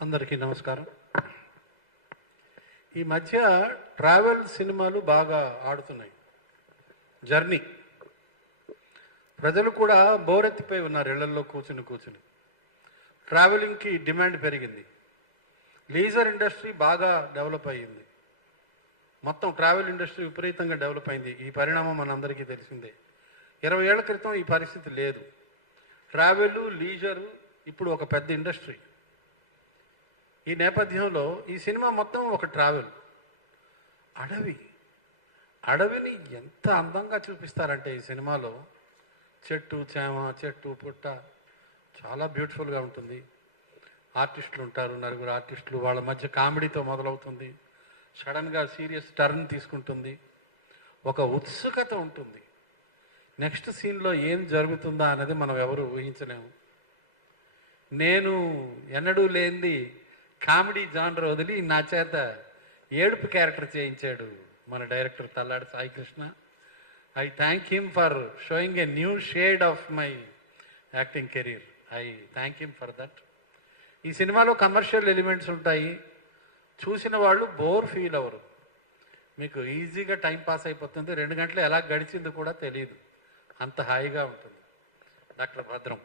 అందరికీ నమస్కారం. ఈ మధ్య ట్రావెల్ సినిమాలు బాగా ఆడుతున్నాయి. జర్నీ ప్రజలు కూడా బోరెత్తిపోయి ఉన్నారు ఇళ్లల్లో కూర్చుని. ట్రావెలింగ్కి డిమాండ్ పెరిగింది. లీజర్ ఇండస్ట్రీ బాగా డెవలప్ అయ్యింది. మొత్తం ట్రావెల్ ఇండస్ట్రీ విపరీతంగా డెవలప్ అయింది. ఈ పరిణామం మనందరికీ తెలిసిందే. 20 ఏళ్ల క్రితం ఈ పరిస్థితి లేదు. ట్రావెల్, లీజరు ఇప్పుడు ఒక పెద్ద ఇండస్ట్రీ. ఈ నేపథ్యంలో ఈ సినిమా మొత్తం ఒక ట్రావెల్. అడవిని ఎంత అందంగా చూపిస్తారంటే ఈ సినిమాలో చెట్టు చేమ, చెట్టు పుట్ట చాలా బ్యూటిఫుల్గా ఉంటుంది. ఆర్టిస్టులు ఉంటారు, నలుగురు ఆర్టిస్టులు. వాళ్ళ మధ్య కామెడీతో మొదలవుతుంది, సడన్గా సీరియస్ టర్న్ తీసుకుంటుంది. ఒక ఉత్సుకత ఉంటుంది. నెక్స్ట్ సీన్లో ఏం జరుగుతుందా అనేది మనం ఎవరు ఊహించలేము. నేను ఎన్నడూ లేనిది కామెడీ జానర్ వదిలి నా చేత ఏడుపు క్యారెక్టర్ చేయించాడు మన director Talladi Sai Krishna. I thank him for showing a new shade of my acting career. I thank him for that. ఈ సినిమాలో కమర్షియల్ ఎలిమెంట్స్ ఉంటాయి. చూసిన వాళ్ళు బోర్ ఫీల్ అవ్వరు. మీకు ఈజీగా టైం పాస్ అయిపోతుంది. 2 గంటలు ఎలా గడిచింది కూడా తెలియదు. అంత హాయిగా ఉంటుంది. డాక్టర్ భద్రం.